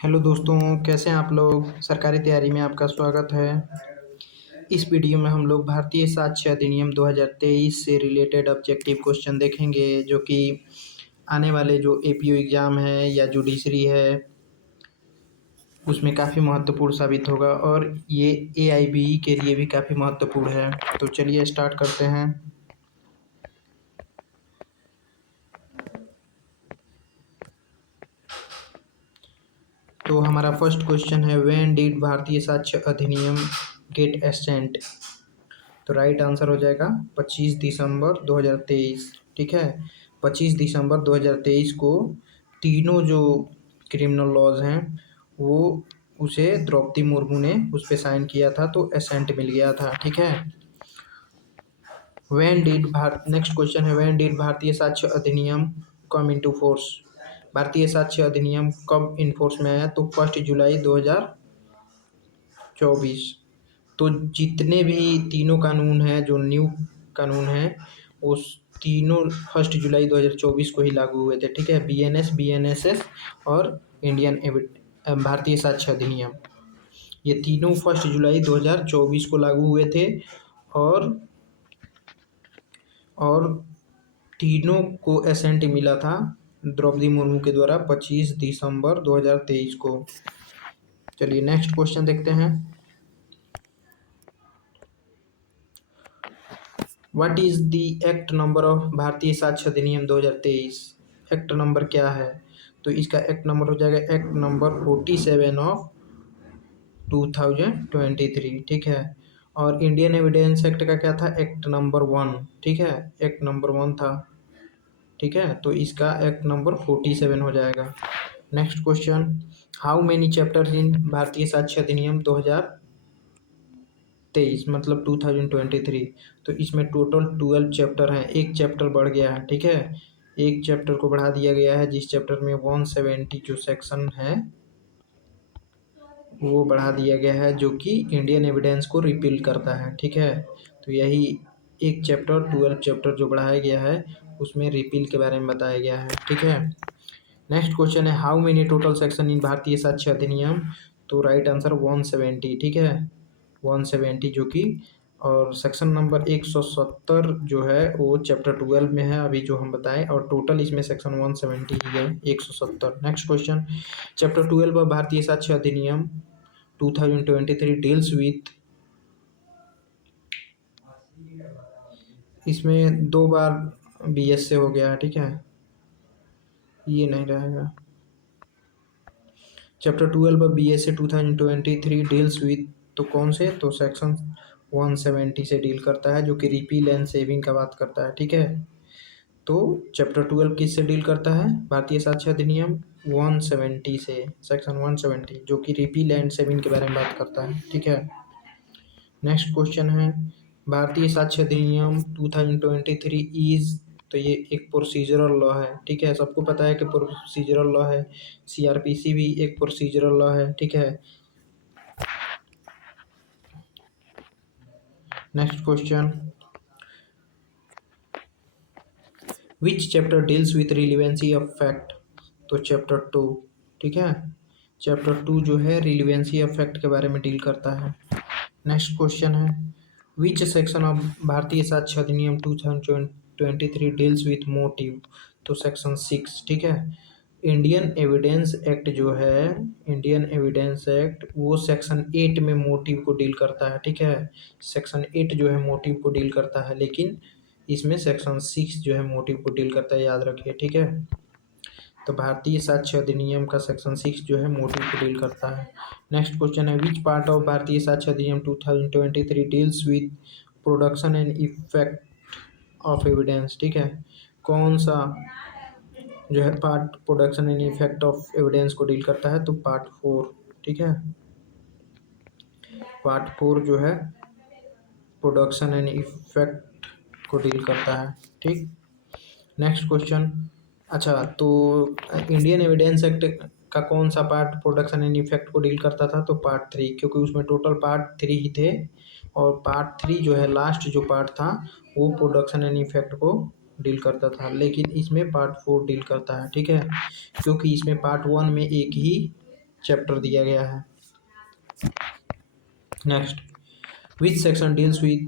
Hello दोस्तों, कैसे हैं आप लोग। सरकारी तैयारी में आपका स्वागत है। इस वीडियो में हम लोग भारतीय साक्ष्य अधिनियम 2023 से रिलेटेड ऑब्जेक्टिव क्वेश्चन देखेंगे, जो कि आने वाले जो एपीओ एग्ज़ाम है या जुडिशरी है उसमें काफ़ी महत्वपूर्ण साबित होगा, और ये एआईबीई के लिए भी काफ़ी महत्वपूर्ण है। तो चलिए स्टार्ट करते हैं। तो हमारा फर्स्ट क्वेश्चन है, व्हेन डिड भारतीय साक्ष्य अधिनियम गेट एसेंट। तो राइट आंसर हो जाएगा 25 दिसंबर 2023। ठीक है, 25 दिसंबर 2023 को तीनों जो क्रिमिनल लॉज हैं वो उसे द्रौपदी मुर्मू ने उस पर साइन किया था, तो एसेंट मिल गया था। ठीक है, नेक्स्ट क्वेश्चन है, व्हेन डिड भारतीय साक्ष्य अधिनियम कम इनटू फोर्स। भारतीय साक्ष्य अधिनियम कब इन फोर्स में आया, तो 1 जुलाई 2024। तो जितने भी तीनों कानून हैं, जो न्यू कानून हैं, उस तीनों 1 जुलाई 2024 को ही लागू हुए थे। ठीक है, बीएनएस, बीएनएसएस और भारतीय साक्ष्य अधिनियम, ये तीनों 1 जुलाई 2024 को लागू हुए थे। और और तीनों को एसेंट मिला था द्रौपदी मुर्मू के द्वारा 25 दिसंबर 2023 को। चलिए नेक्स्ट क्वेश्चन देखते हैं। What is the act number of Bharatiya साक्ष्य अधिनियम 2023। एक्ट नंबर क्या है, तो इसका एक्ट नंबर हो जाएगा एक्ट नंबर 47 ऑफ 2023। ठीक है, और इंडियन एविडेंस एक्ट का क्या था, एक्ट नंबर 1। ठीक है, एक्ट नंबर 1 था। ठीक है, तो इसका एक्ट नंबर 47 हो जाएगा। Next question, how many chapters in भारतीय साक्ष्य अधिनियम 2023, मतलब 2023। तो इसमें टोटल 12 चैप्टर हैं, एक चैप्टर बढ़ गया है। ठीक है, एक चैप्टर को बढ़ा दिया गया है, जिस चैप्टर में 170 जो सेक्शन है वो बढ़ा दिया गया है, जो कि इंडियन एविडेंस को रिपील करता है। ठीक है, तो यही एक चैप्टर 12 चैप्टर जो बढ़ाया गया है उसमें रिपील के बारे में बताया गया है। ठीक है, नेक्स्ट क्वेश्चन है, how many total section in भारतीय साक्ष्य अधिनियम। तो राइट आंसर 170। ठीक है, 170 जो कि, और सेक्शन नंबर 170 जो है वो चैप्टर 12 में है अभी जो हम बताएं, और टोटल इसमें सेक्शन 170 ही है, 170। Next question, chapter 12 of Bharatiya साक्ष्य अधिनियम 2023 डील्स विथ, इसमें 2 बार बीएस से हो गया है। ठीक है, ये नहीं रहेगा। चैप्टर 12 ऑफ बीएस से 2023 डील्स विथ, तो कौन से, तो सेक्शन 170 से डील करता है, जो कि रिपील एंड सेविंग का बात करता है। ठीक है, तो चैप्टर 12 किस से डील करता है, भारतीय साक्ष्य अधिनियम 170 से, सेक्शन 170, जो कि रिपील एंड सेविंग के बारे में बात करता है। ठीक है, नेक्स्ट क्वेश्चन है, भारतीय साक्ष्य अधिनियम 2023 इज, तो ये एक प्रोसीजरल लॉ है। ठीक है, सबको पता है कि प्रोसीजरल लॉ है। सीआरपीसी भी एक प्रोसीजरल लॉ है। ठीक है, next question, which chapter deals with relevancy of fact. तो चैप्टर 2। ठीक है, चैप्टर 2 जो है रिलीवेंसी ऑफ फैक्ट के बारे में डील करता है। नेक्स्ट क्वेश्चन है, विच सेक्शन ऑफ भारतीय साक्ष्य अधिनियम 2023 डील्स विथ मोटिव। तो सेक्शन 6। ठीक है, इंडियन एविडेंस एक्ट जो है, इंडियन एविडेंस एक्ट वो सेक्शन 8 में मोटिव को डील करता है। ठीक है, सेक्शन 8 जो है मोटिव को डील करता है, लेकिन इसमें सेक्शन 6 जो है मोटिव को डील करता है, याद रखिए। ठीक है, तो भारतीय साक्ष्य अधिनियम का सेक्शन 6 जो है मोटिव को डील करता है। नेक्स्ट क्वेश्चन है, विच पार्ट ऑफ भारतीय साक्ष्य Adhiniyam 2023 deals with production and effect of evidence. ठीक है, कौन सा जो है part production and effect of evidence को डील करता है, तो पार्ट 4। ठीक है, पार्ट 4 जो है प्रोडक्शन एंड इफेक्ट को डील करता है। ठीक, नेक्स्ट क्वेश्चन, अच्छा तो इंडियन एविडेंस एक्ट का कौन सा पार्ट प्रोडक्शन एंड इफेक्ट को डील करता था, तो पार्ट 3, क्योंकि उसमें टोटल पार्ट 3 ही थे, और पार्ट 3 जो है लास्ट जो पार्ट था वो प्रोडक्शन एंड इफेक्ट को डील करता था, लेकिन इसमें पार्ट 4 डील करता है। ठीक है, क्योंकि इसमें पार्ट 1 में एक ही चैप्टर दिया गया है। Next, which section deals with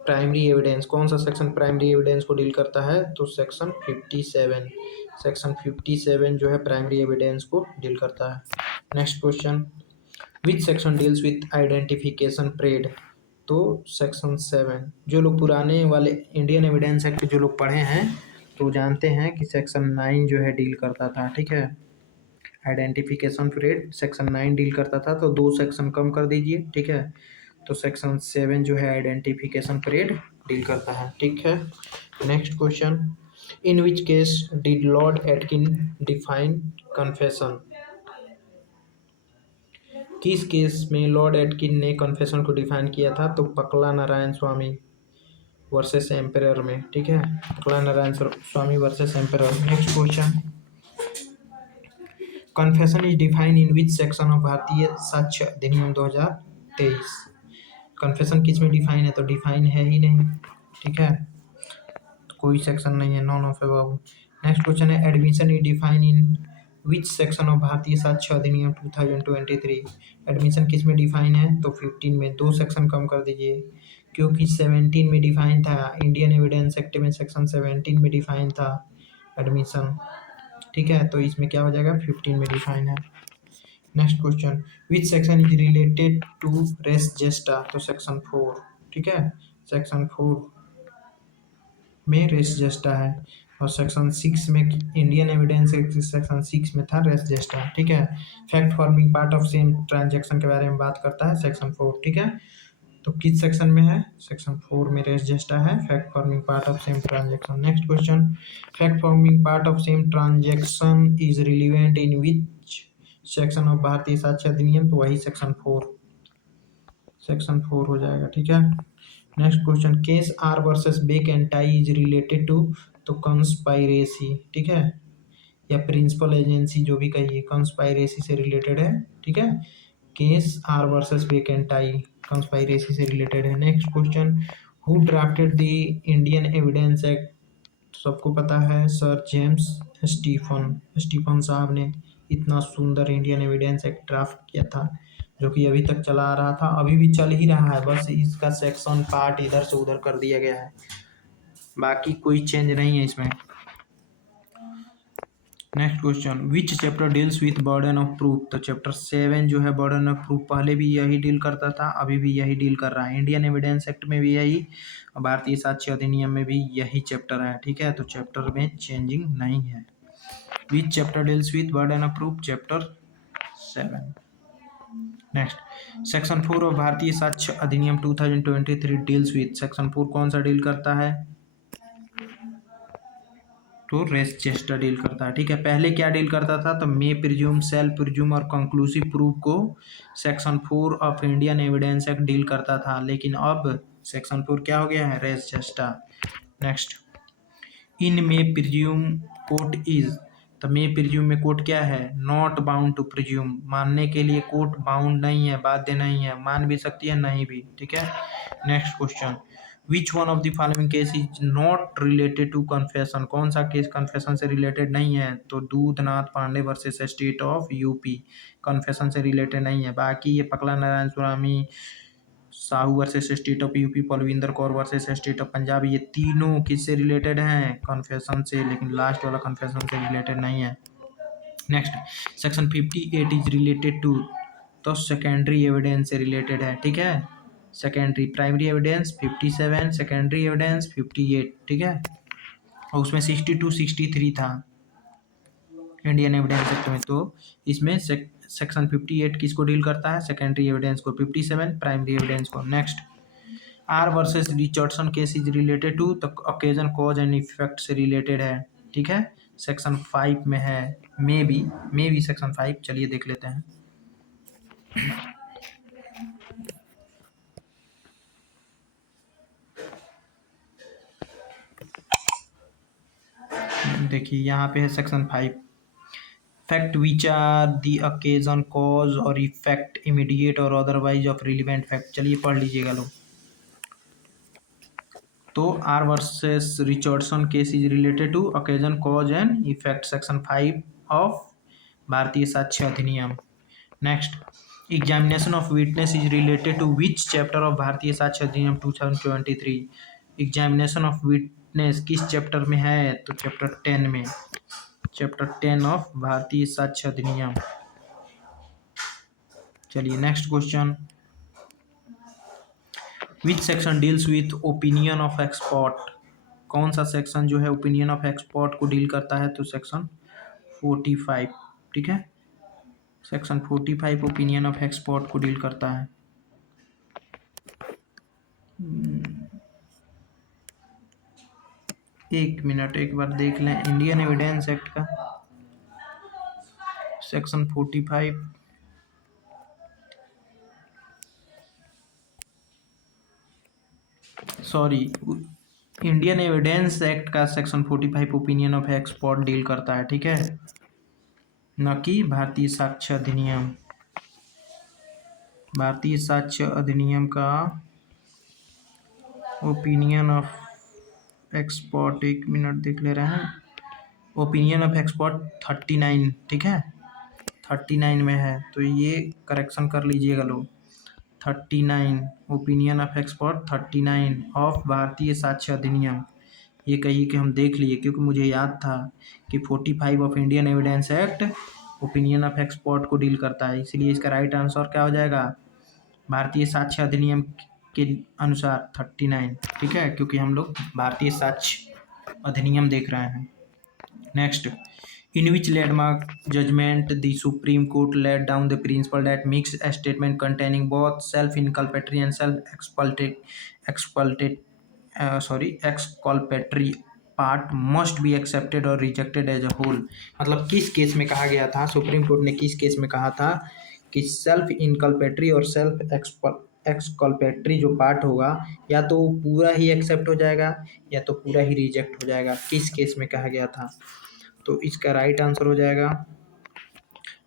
primary evidence, कौन सा सेक्शन प्राइमरी एविडेंस को डील करता है? तो सेक्शन 57, सेक्शन 57 जो है प्राइमरी एविडेंस को डील करता है। Next question, which section deals with identification parade, तो सेक्शन 7। जो लोग पुराने वाले इंडियन एविडेंस एक्ट जो लोग पढ़े हैं तो जानते हैं कि सेक्शन 9 जो है डील करता था, ठीक है। आइडेंटिफिकेशन परेड सेक्शन 9 डील करता था, तो 2 सेक्शन कम कर दीजिए, ठीक है। तो सेक्शन 7 जो है आइडेंटिफिकेशन परेड डील करता है, ठीक है। Next question, in which case did Lord Atkin define confession, किस केस में लॉर्ड एटकिन ने कन्फेशन को डिफाइन किया था? तो पकला नारायण स्वामी वर्सेस एम्परर में, ठीक है। Pakala Narayana Swami versus emperor. Next question, confession is define in which section of Bharatiya साक्ष्य अधिनियम 2023, कन्फेशन किस में डिफाइन है? तो डिफाइन है ही नहीं, ठीक है, तो कोई सेक्शन नहीं है, none of above. Next question है, admission is define in which section of Bharatiya साक्ष्य अधिनियम 2023, एडमिशन किस में डिफाइन है? तो 15 में, 2 सेक्शन कम कर दीजिए, क्योंकि 17 में डिफाइन था, इंडियन एविडेंस एक्ट में सेक्शन 17 में डिफाइन था एडमिशन, ठीक है, तो इसमें क्या हो जाएगा? 15 में डिफाइन है। Next question, which section is related to res gestae, तो सेक्शन 4, ठीक है, सेक्शन 4 में रेस जेस्टा है, और सेक्शन 6 में इंडियन एविडेंस एक्ट सेक्शन 6 में था रेस जेस्टा, ठीक है। Fact forming part of same transaction के बारे में बात करता है सेक्शन 4, ठीक है। तो किस सेक्शन में है? सेक्शन 4 में रेस जेस्टा है, fact forming part of same transaction. Next question, fact forming part of same transaction is relevant in which section of Bharatiya साक्ष्य अधिनियम, तो वही सेक्शन 4, सेक्शन 4 हो जाएगा, ठीक है। Next question, case R versus bake and Tie is related to, तो conspiracy, ठीक है, या प्रिंसिपल एजेंसी जो भी कहिए, कंस्पाइरेसी से रिलेटेड है, ठीक है। Case R versus bake and Tye conspiracy से रिलेटेड है। Next question, who drafted the Indian evidence Act, सबको पता है सर जेम्स स्टीफन, स्टीफन साहब ने इतना सुंदर इंडियन एविडेंस एक्ट ड्राफ्ट किया था, जो कि अभी तक चला आ रहा था, अभी भी चल ही रहा है, बस इसका सेक्शन पार्ट इधर से उधर कर दिया गया है, बाकी कोई चेंज नहीं है इसमें। Next question, which chapter deals with burden of proof, तो चैप्टर 7 जो है बर्डन ऑफ प्रूफ पहले भी यही डील करता था, अभी भी यही डील कर रहा है, इंडियन एविडेंस एक्ट में भी यही, और भारतीय साक्ष्य अधिनियम में भी यही चैप्टर है, ठीक है, तो चैप्टर में चेंजिंग नहीं है। विच chapter deals with burden of proof, chapter 7। Next, section 4 of Bharatiya साक्ष्य अधिनियम 2023 डील्स विथ, सेक्शन 4 कौन सा डील करता है? तो रेस चेस्टर डील करता है, ठीक है। पहले क्या डील करता था? तो मे प्रिज्यूम, सेल प्रिज्यूम और कंक्लूसिव प्रूफ को section 4 of Indian evidence act deal करता था, लेकिन अब सेक्शन 4 क्या हो गया है? Res gestae. Next, in may presume court is, तो मे प्रिज्यूम में कोर्ट क्या है? नॉट बाउंड टू प्रिज्यूम, मानने के लिए कोर्ट बाउंड नहीं है, बाध्य नहीं है, मान भी सकती है नहीं भी, ठीक है। Next question, which one of the following case is not related to confession, कौन सा केस कन्फेशन से रिलेटेड नहीं है? तो Dudhnath Pandey versus state of UP, confession से रिलेटेड नहीं है। बाकी ये Pakala Narayana Swami, Sahu versus state of UP, Palvinder Kaur versus state of Punjab, ये तीनों किससे रिलेटेड हैं? कन्फेशन से, लेकिन लास्ट वाला कन्फेशन से रिलेटेड नहीं है। Next, section 58 is related to, तो सेकेंडरी एविडेंस से रिलेटेड है, ठीक है। Secondary, primary evidence 57, secondary evidence 58, ठीक है, और उसमें 62 63 था इंडियन एविडेंस एक्ट में, तो इसमें सेक्शन 58 किसको डील करता है? सेकेंडरी एविडेंस को, 57 प्राइमरी एविडेंस को। Next, R versus Richardson case is related to, तो ओकेजन कॉज एंड इफेक्ट से रिलेटेड है, ठीक है, सेक्शन 5 में है, मे बी सेक्शन 5, चलिए देख लेते हैं। देखिए यहाँ पे है section 5, fact which are the occasion cause और इफेक्ट इमीडिएट और अदरवाइज ऑफ रिलीवेंट फैक्ट, चलिए पढ़ लीजिएगा लोग। तो R versus Richardson case is related to occasion cause and effect, section 5 of Bharatiya साक्ष्य Adhiniyam. Next, examination of witness is related to which chapter of Bharatiya साक्ष्य Adhiniyam 2023। Examination of witness किस chapter में है? तो चैप्टर 10 में, चैप्टर 10 ऑफ भारतीय साक्ष्य अधिनियम। चलिए next question, which section deals with opinion of expert. कौन सा सेक्शन जो है ओपिनियन ऑफ एक्सपर्ट को डील करता है? तो सेक्शन 45, ठीक है, सेक्शन 45 ओपिनियन ऑफ एक्सपर्ट को डील करता है। एक मिनट, एक बार देख लें इंडियन एविडेंस एक्ट का section 45, sorry, Indian evidence Act का section 45 opinion of expert deal करता है, ठीक है, न कि भारतीय साक्ष्य अधिनियम। भारतीय साक्ष्य अधिनियम का ओपिनियन ऑफ एक्सपर्ट, एक मिनट देख ले रहे हैं, ओपिनियन ऑफ एक्सपर्ट 39, ठीक है, 39 में है, तो ये करेक्शन कर लीजिएगा लोग। 39 opinion of expert 39 of Bharatiya साक्ष्य अधिनियम। ये कहिए कि हम देख लिए, क्योंकि मुझे याद था कि 45 of Indian evidence act opinion of expert को डील करता है, इसलिए इसका राइट आंसर क्या हो जाएगा? भारतीय साक्ष्य अधिनियम के अनुसार 39, ठीक है, क्योंकि हम लोग भारतीय साक्ष्य अधिनियम देख रहे हैं। Next, in which landmark judgment the Supreme Court laid down the principle that mixed statement containing both self-inculpatory and exculpatory part must be accepted or rejected as a whole। मतलब किस केस में कहा गया था, सुप्रीम कोर्ट ने किस case में कहा था कि सेल्फ इनकल्पेटरी और सेल्फ एक्सकल्पेटरी जो पार्ट होगा या तो पूरा ही एक्सेप्ट हो जाएगा या तो पूरा ही रिजेक्ट हो जाएगा। किस केस में कहा गया था? तो इसका राइट आंसर हो जाएगा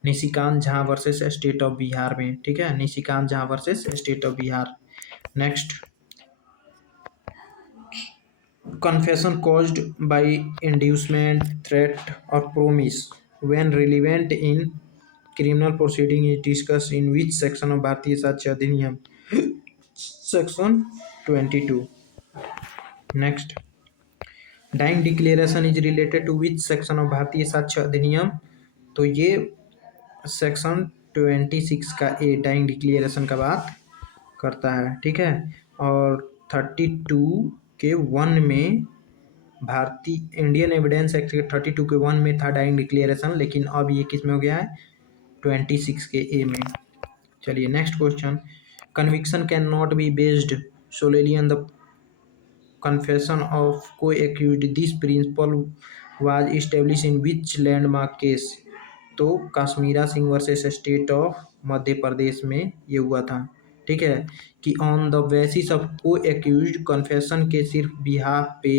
Nishikant Jha versus state of Bihar में, ठीक है, Nishikant Jha versus state of Bihar. Next, confession caused by inducement, threat और promise when relevant in criminal proceeding is discuss in which section of Bharatiya साक्ष्य Adhiniyam? Section 22। Next, dying declaration is related to which section of Bharatiya साक्ष्य अधिनियम? तो ये section 26 का ए dying declaration का बात करता है, ठीक है, और 32 के 1 में भारतीय इंडियन एविडेंस एक्ट के 32 के 1 में था डाइंग डिक्लेरेशन, लेकिन अब ये किस में हो गया है? 26 के ए में। चलिए next question, conviction can not be based सोलेली on the confession of co-accused, this principle was established in which landmark case? तो Kashmira Singh versus state of Madhya Pradesh में ये हुआ था, ठीक है, कि on the basis of co accused confession के सिर्फ बिहाफ पे,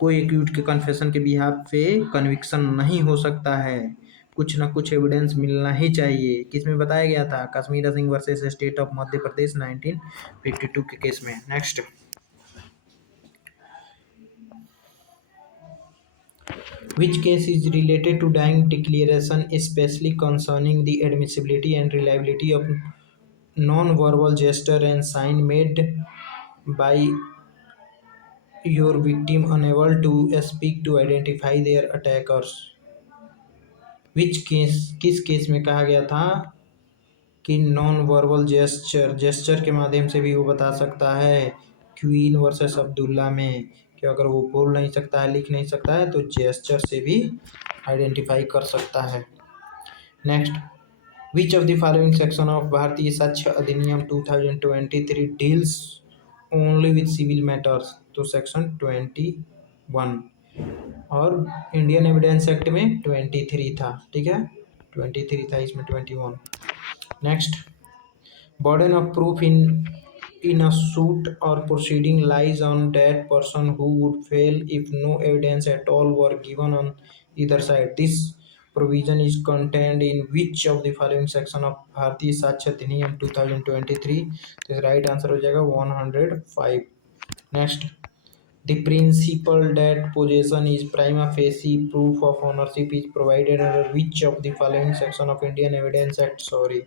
को एक्यूज्ड के कन्फेशन के बिहाफ पे कन्विक्शन नहीं हो सकता है, कुछ ना कुछ एविडेंस मिलना ही चाहिए। किसमें बताया गया था? Kashmira Singh versus state of Madhya Pradesh 1952 के केस में। Next, which case is related to dying declaration, especially concerning the admissibility and reliability of non-verbal gesture and sign made by your victim unable to speak to identify their attackers? which case, किस case में कहा गया था कि non verbal gesture के माध्यम से भी वो बता सकता है? क्वीन वर्सेस अब्दुल्ला में कि अगर वो बोल नहीं सकता है, लिख नहीं सकता है, तो जेस्चर से भी आइडेंटिफाई कर सकता है। Next, which of the following section of Bharatiya साक्ष्य Adhiniyam 2023 deals only with civil matters? तो सेक्शन 21 और इंडियन एविडेंस एक्ट में 23 था, ठीक है, 23 था, इसमें 21। Next, burden of proof in a suit or proceeding lies on that person who would fail if no evidence at all were given on either side. This provision is contained in which of the following section of भारतीय साक्ष्य अधिनियम 2023? तो right answer हो जाएगा 105। Next, The principle that possession is prima facie proof of ownership is provided under which of the following section of Indian Evidence Act? Sorry,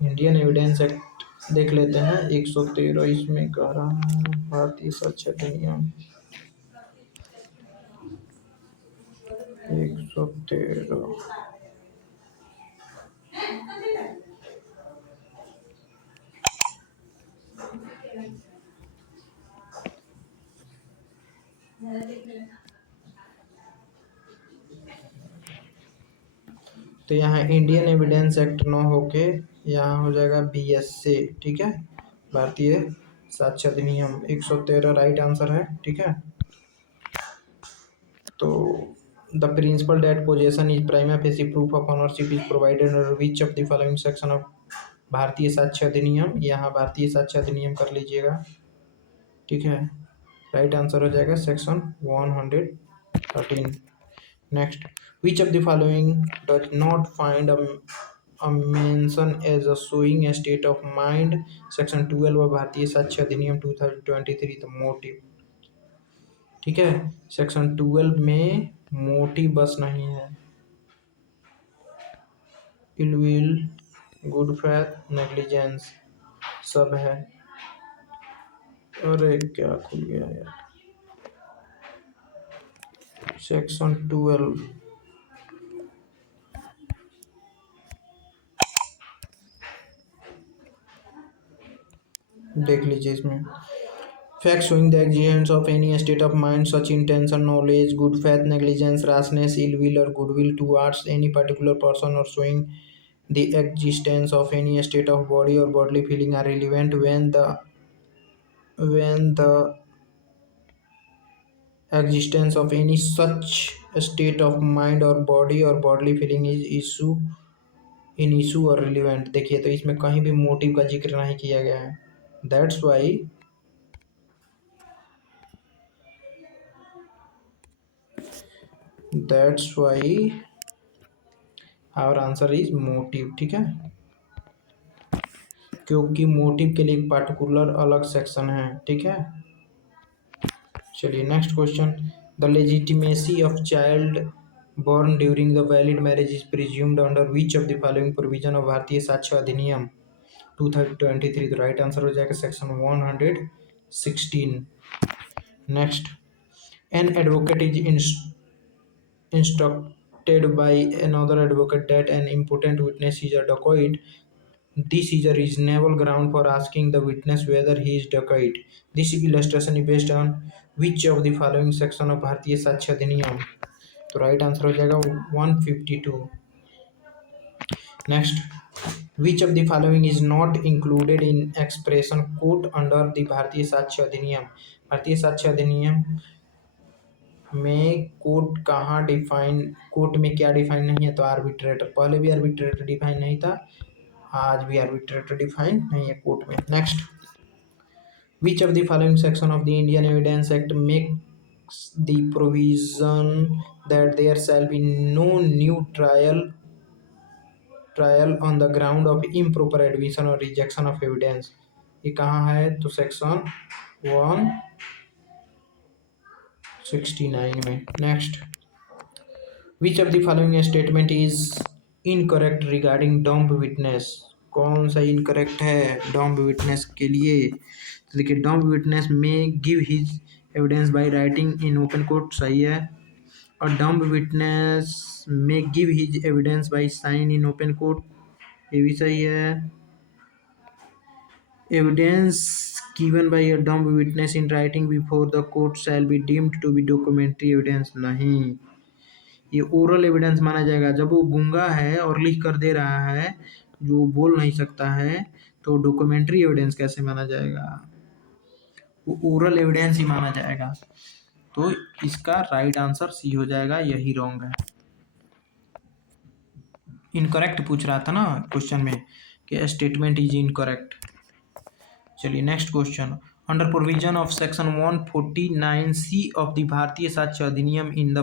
Indian evidence act देख लेते हैं। 113 इसमें कह रहा है भारतीय साक्ष्य अधिनियम 113। तो यहाँ इंडियन एविडेंस एक्ट न होके यहाँ हो जाएगा BSA, ठीक है, भारतीय साक्ष्य अधिनियम 113 राइट आंसर है, ठीक है। तो the principle that possession is prima facie proof of ownership is provided under which of the following section of Bharatiya साक्ष्य अधिनियम, यहाँ भारतीय साक्ष्य अधिनियम कर लीजिएगा, ठीक है। राइट आंसर हो जाएगा section 113। Next, which of the following does not find a mention as a showing a state of mind, section 12 of भारतीय साक्ष्य अधिनियम 2023। तो मोटिव, ठीक है, सेक्शन 12 में मोटिव बस नहीं है। Ill will, good faith, negligence सब है। अरे क्या खुल गया यार, सेक्शन 12 देख लीजिए। इसमें facts showing the existence of any state of mind such intention, knowledge, good faith, negligence, rashness, ill will or goodwill towards any particular person, or showing the existence of any state of body or bodily feeling are relevant when the existence of any such state of mind or body or bodily feeling is issue और relevant। देखिए, तो इसमें कहीं भी motive का जिक्र नहीं किया गया है। That's why our answer is motive, ठीक है, क्योंकि मोटिव के लिए एक पार्टिकुलर अलग सेक्शन है, ठीक है। चलिए next question, the legitimacy of child born during the valid marriage is presumed under which of the following provision of भारतीय साक्ष्य अधिनियम 2023। तो राइट आंसर हो जाएगा section 116। Next, an advocate is instructed by another advocate that an important witness is a dacoit. This is a reasonable ground for asking the witness whether he is dacoit. This illustration is based on which of the following section of भारतीय साक्ष्य अधिनियम? तो right answer हो जाएगा 152। Next, which of the following is not included in expression court under the Bharatiya साक्ष्य अधिनियम? भारतीय साक्ष्य अधिनियम में कोर्ट कहाँ डिफाइन, कोर्ट में क्या डिफाइन नहीं है? तो आर्बिट्रेटर, पहले भी आर्बिट्रेटर डिफाइन नहीं था, आज भी आर्बिट्रेटर डिफाइन नहीं है कोर्ट में। Next, which of the following section of the Indian evidence act makes the provision that there shall be no new trial on the ground of improper admission और rejection of evidence? ये कहाँ है? तो section 169 में। Next, which of the following statement is incorrect regarding dumb witness? कौन सा incorrect है dumb witness के लिए? तो देखिए, डम्ब विटनेस में give his evidence by writing in open court, सही है। और डम्ब विटनेस में give his evidence by sign in open court, ये भी सही है। Evidence given by a dumb witness in writing before the court shall be deemed to be documentary evidence, नहीं, ये ओरल एविडेंस माना जाएगा। जब वो गूंगा है और लिख कर दे रहा है, जो बोल नहीं सकता है, तो डॉक्यूमेंट्री एविडेंस कैसे माना जाएगा? वो ओरल एविडेंस ही माना जाएगा। तो इसका राइट आंसर सी हो जाएगा, यही रॉन्ग है। इनकरेक्ट पूछ रहा था ना क्वेश्चन में कि स्टेटमेंट इज इनकरेक्ट। चलिए next question, under provision of section 149C of the Bharatiya साक्ष्य Adhiniyam in the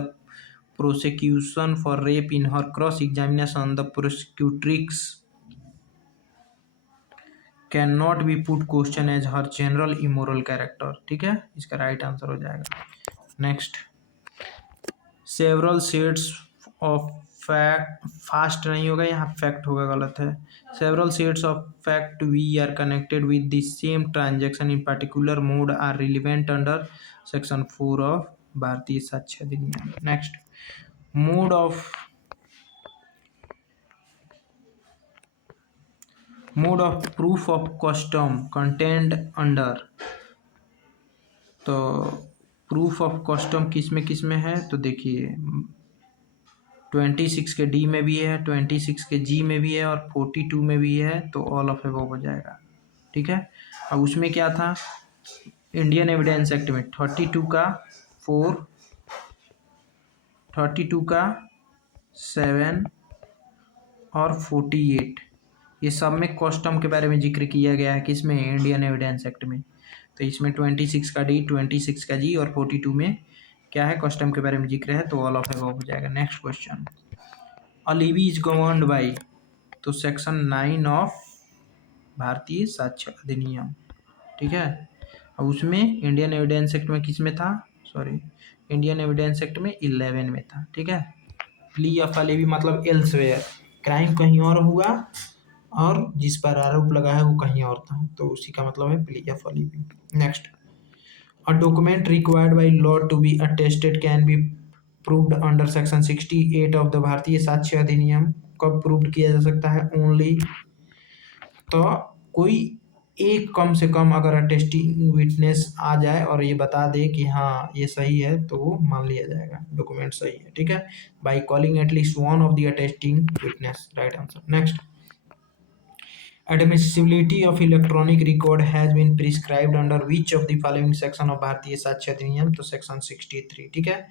prosecution for rape in her cross examination the prosecutrix can not be put question as her general immoral character, ठीक है, इसका right answer हो जाएगा। Next, several shades of fact, fast नहीं होगा यहाँ, fact होगा, गलत है। Several shades of fact we are connected with the same transaction in particular mode are relevant under section 4 of Bharatiya साक्ष्य Adhiniyam. Next, mode of proof of custom content under, तो proof of custom किस में है, तो देखिए 26 के डी में भी है, 26 के जी में भी है और 42 में भी है, तो ऑल ऑफ एबव हो जाएगा, ठीक है। अब उसमें क्या था, इंडियन एविडेंस एक्ट में 32 का 4, 32 का 7 और 48, ये सब में कस्टम के बारे में जिक्र किया गया है, किसमें, इंडियन एविडेंस एक्ट में। तो इसमें 26 का डी, 26 का जी और 42 में क्या है, कस्टम के बारे में जिक्र है, तो ऑल ऑफ एबव हो जाएगा। Next question, alibi is governed by, तो सेक्शन 9 ऑफ भारतीय साक्ष्य अधिनियम, ठीक है। अब उसमें इंडियन एविडेंस एक्ट में किस में था, सॉरी, इंडियन एविडेंस एक्ट में 11 में था, ठीक है। प्ली ऑफ अलीवी मतलब एल्सवेयर, क्राइम कहीं और हुआ और जिस पर आरोप लगा है वो कहीं और था, तो उसी का मतलब है plea of alibi. Next, a document required by law to be attested can be proved under section 68 of the Bharatiya साक्ष्य अधिनियम, कब प्रूव्ड किया जा सकता है, ओनली, तो कोई एक कम से कम अगर अटेस्टिंग विटनेस आ जाए और ये बता दे कि हाँ ये सही है, तो वो मान लिया जाएगा डॉक्यूमेंट सही है, ठीक है, by calling at least one of the attesting witness, right answer. Next, admissibility of electronic record has been prescribed under which of the following section of भारतीय साक्ष्य अधिनियम, तो सेक्शन 63, ठीक है।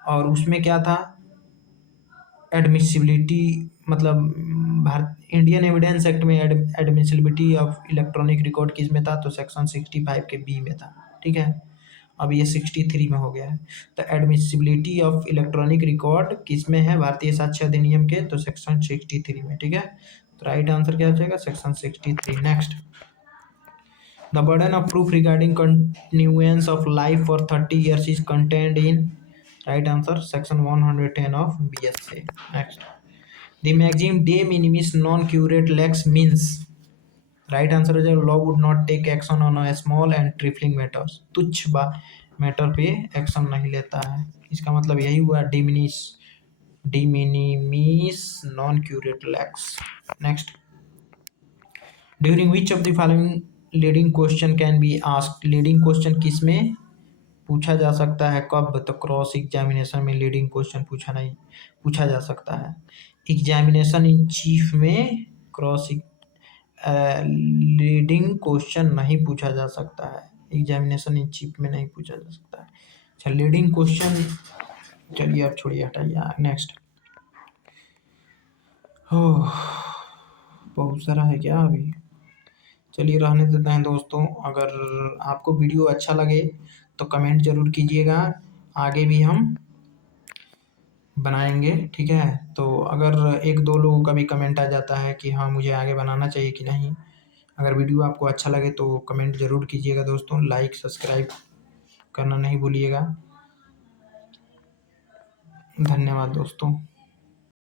और उसमें क्या था, एडमिसिबिलिटी मतलब भारत इंडियन एविडेंस एक्ट में एडमिसिबिलिटी ऑफ इलेक्ट्रॉनिक रिकॉर्ड किस में था, तो सेक्शन 65 के बी में था, ठीक है। अब ये 63 में हो गया है, तो एडमिसिबिलिटी ऑफ इलेक्ट्रॉनिक रिकॉर्ड किस में है, भारतीय साक्ष्य अधिनियम के, तो सेक्शन 63 में, ठीक है। तो राइट आंसर क्या हो जाएगा, section 63। Next, the burden of proof regarding continuance of life for 30 years is contained in, right answer, section 110 of BSA। Next, the maxim de minimis non curat lex means, right answer हो जाएगा, law would not take action on a small and trifling matters, तुच्छ matter पे action नहीं लेता है, इसका मतलब यही हुआ, de minimis non curat lex. Next, during which of the following leading question can be asked, leading question किस में पूछा जा सकता है, कब, तो क्रॉस एग्जामिनेशन में लीडिंग क्वेश्चन पूछा जा सकता है, एग्जामिनेशन इन चीफ में क्रॉस लीडिंग क्वेश्चन नहीं पूछा जा सकता है, एग्जामिनेशन इन चीफ में नहीं पूछा जा सकता है। अच्छा, लीडिंग क्वेश्चन चलिए आप छोड़िए, हटाइए। नेक्स्ट, हो बहुत सारा है क्या अभी, चलिए रहने देते हैं दोस्तों। अगर आपको वीडियो अच्छा लगे तो कमेंट ज़रूर कीजिएगा, आगे भी हम बनाएंगे, ठीक है। तो अगर एक दो लोगों का भी कमेंट आ जाता है कि हाँ मुझे आगे बनाना चाहिए कि नहीं, अगर वीडियो आपको अच्छा लगे तो कमेंट ज़रूर कीजिएगा दोस्तों, लाइक सब्सक्राइब करना नहीं भूलिएगा। धन्यवाद दोस्तों।